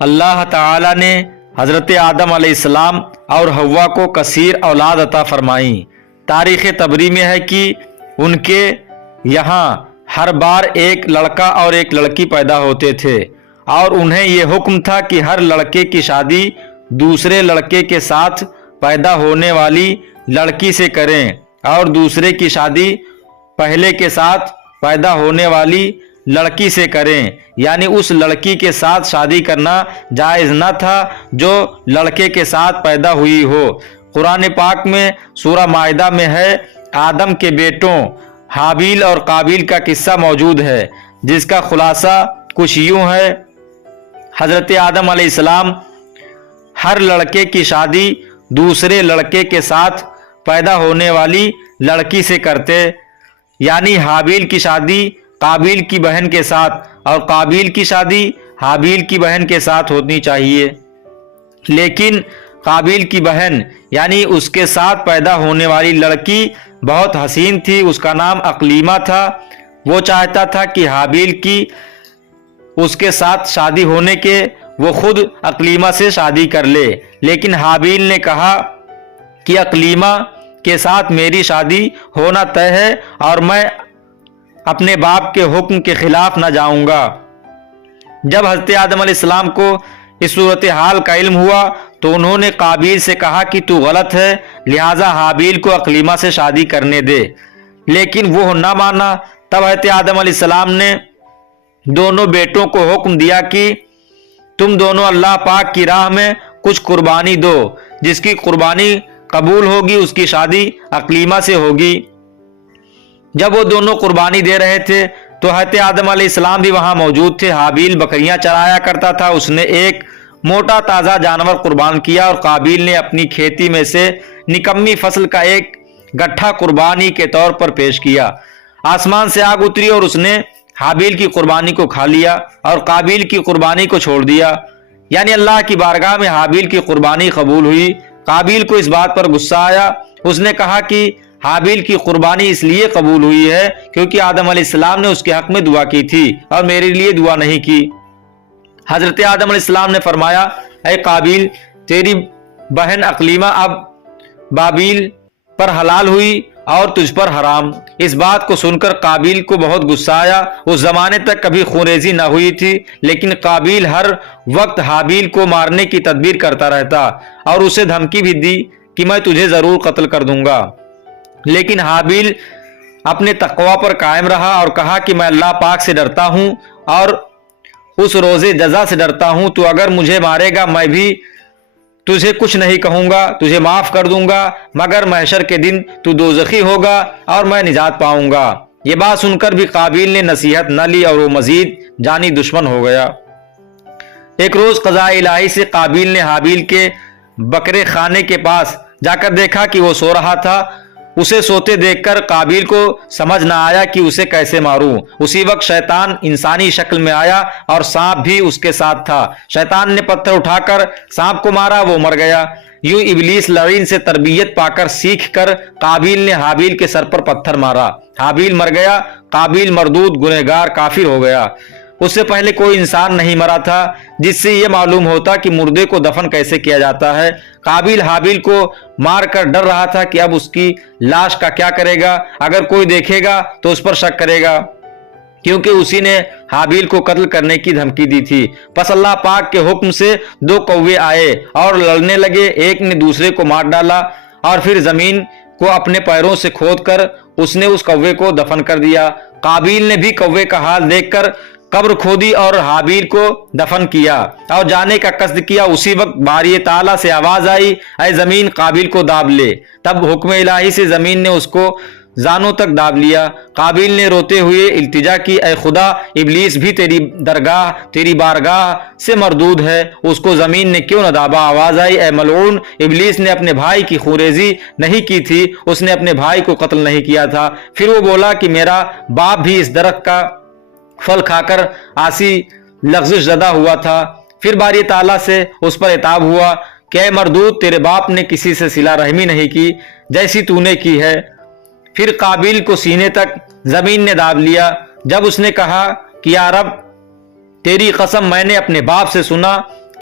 اللہ تعالی نے حضرت آدم علیہ السلام اور حوا کو کثیر اولاد عطا فرمائیں۔ تاریخ طبری میں ہے کہ ان کے یہاں ہر بار ایک لڑکا اور ایک لڑکی پیدا ہوتے تھے، اور انہیں یہ حکم تھا کہ ہر لڑکے کی شادی دوسرے لڑکے کے ساتھ پیدا ہونے والی لڑکی سے کریں، اور دوسرے کی شادی پہلے کے ساتھ پیدا ہونے والی لڑکی سے کریں، یعنی اس لڑکی کے ساتھ شادی کرنا جائز نہ تھا جو لڑکے کے ساتھ پیدا ہوئی ہو۔ قرآن پاک میں سورہ مائدہ میں ہے، آدم کے بیٹوں حابیل اور قابیل کا قصہ موجود ہے، جس کا خلاصہ کچھ یوں ہے۔ حضرت آدم علیہ السلام ہر لڑکے کی شادی دوسرے لڑکے کے ساتھ پیدا ہونے والی لڑکی سے کرتے، یعنی حابیل کی شادی قابیل کی بہن کے ساتھ اور قابیل کی شادی حابیل کی بہن کے ساتھ ہونی چاہیے، لیکن قابیل کی بہن یعنی اس کے ساتھ پیدا ہونے والی لڑکی بہت حسین تھی، اس کا نام اقلیمہ تھا۔ وہ چاہتا تھا کہ حابیل کی اس کے ساتھ شادی ہونے کے وہ خود اقلیمہ سے شادی کر لے، لیکن حابیل نے کہا کہ اقلیمہ کے ساتھ میری شادی ہونا طے ہے اور میں اپنے باپ کے حکم کے خلاف نہ جاؤں گا۔ جب حضرت آدم علیہ السلام کو اس صورتحال کا علم ہوا تو انہوں نے قابیل سے کہا کہ تو غلط ہے، لہٰذا حابیل کو اقلیمہ سے شادی کرنے دے، لیکن وہ نہ مانا۔ تب حضرت آدم علیہ السلام نے دونوں بیٹوں کو حکم دیا کہ تم دونوں اللہ پاک کی راہ میں کچھ قربانی دو، جس کی قربانی قبول ہوگی اس کی شادی اقلیمہ سے ہوگی۔ جب وہ دونوں قربانی دے رہے تھے تو حضرت آدم علیہ السلام بھی وہاں موجود تھے۔ حابیل بکریاں چرایا کرتا تھا، اس نے ایک موٹا تازہ جانور قربان کیا، اور قابیل نے اپنی کھیتی میں سے نکمی فصل کا ایک گٹھا قربانی کے طور پر پیش کیا۔ آسمان سے آگ اتری اور اس نے حابیل کی قربانی کو کھا لیا اور قابیل کی قربانی کو چھوڑ دیا، یعنی اللہ کی بارگاہ میں حابیل کی قربانی قبول ہوئی۔ قابیل کو اس بات پر غصہ آیا، اس نے کہا کہ حابیل کی قربانی اس لیے قبول ہوئی ہے کیونکہ آدم علیہ السلام نے اس کے حق میں دعا کی تھی اور میرے لیے دعا نہیں کی۔ حضرت آدم علیہ السلام نے فرمایا، اے قابیل، تیری بہن اقلیمہ اب بابیل پر حلال ہوئی اور تجھ پر حرام۔ اس بات کو سن کر قابیل کو بہت غصہ آیا۔ اس زمانے تک کبھی خونریزی نہ ہوئی تھی، لیکن قابیل ہر وقت حابیل کو مارنے کی تدبیر کرتا رہتا اور اسے دھمکی بھی دی کہ میں تجھے ضرور قتل کر دوں گا، لیکن حابیل اپنے تقوی پر قائم رہا اور کہا کہ میں اللہ پاک سے ڈرتا ہوں اور اس روز جزا سے ڈرتا ہوں، تو اگر مجھے مارے گا میں بھی تجھے کچھ نہیں کہوں گا، تجھے معاف کر دوں گا، مگر محشر کے دن تو دوزخی ہوگا اور میں نجات پاؤں گا۔ یہ بات سن کر بھی قابیل نے نصیحت نہ لی اور وہ مزید جانی دشمن ہو گیا۔ ایک روز قضاء الہی سے قابیل نے حابیل کے بکرے خانے کے پاس جا کر دیکھا کہ وہ سو رہا تھا۔ اسے سوتے دیکھ کر قابیل کو سمجھ نہ آیا کہ اسے کیسے ماروں۔ اسی وقت شیطان انسانی شکل میں آیا اور سانپ بھی اس کے ساتھ تھا۔ شیطان نے پتھر اٹھا کر سانپ کو مارا، وہ مر گیا۔ یوں ابلیس لعین سے تربیت پا کر سیکھ کر قابیل نے حابیل کے سر پر پتھر مارا، حابیل مر گیا۔ قابیل مردود گنہگار کافر ہو گیا۔ اس سے پہلے کوئی انسان نہیں مرا تھا جس سے یہ معلوم ہوتا کہ مردے کو دفن کیسے کیا جاتا ہے۔ قابیل حابیل کو مار کر ڈر رہا تھا کہ اب اس کی لاش کا کیا کرے گا، اگر کوئی دیکھے گا تو اس پر شک کرے گا، کیونکہ اسی نے حابیل کو قتل کرنے کی دھمکی دی تھی۔ پس اللہ پاک کے حکم سے دو کوے آئے اور لڑنے لگے، ایک نے دوسرے کو مار ڈالا اور پھر زمین کو اپنے پیروں سے کھود کر اس نے اس کوے کو دفن کر دیا۔ قابیل نے بھی کوے کا حال دیکھ کر قبر کھودی اور حابیل کو دفن کیا اور جانے کا قصد کیا۔ اسی وقت باری تعالیٰ سے آواز آئی، اے زمین قابیل کو داب لے۔ تب حکم الہی سے زمین نے اس کو زانوں تک داب لیا۔ قابیل نے روتے ہوئے التجا کی، اے خدا، ابلیس بھی تیری بارگاہ سے مردود ہے، اس کو زمین نے کیوں نہ دابا؟ آواز آئی، اے ملعون، ابلیس نے اپنے بھائی کی خونریزی نہیں کی تھی، اس نے اپنے بھائی کو قتل نہیں کیا تھا۔ پھر وہ بولا کہ میرا باپ بھی اس درخت کا پھل کھا کر آسی لغزش زدہ ہوا تھا۔ پھر باری تعالیٰ سے اس پر عتاب ہوا کہ اے مردود، تیرے باپ نے کسی سے صلہ رحمی نہیں کی جیسی تو نے کی ہے۔ پھر قابیل کو سینے تک زمین نے داب لیا۔ جب اس نے کہا کہ یا رب، تیری قسم میں نے اپنے باپ سے سنا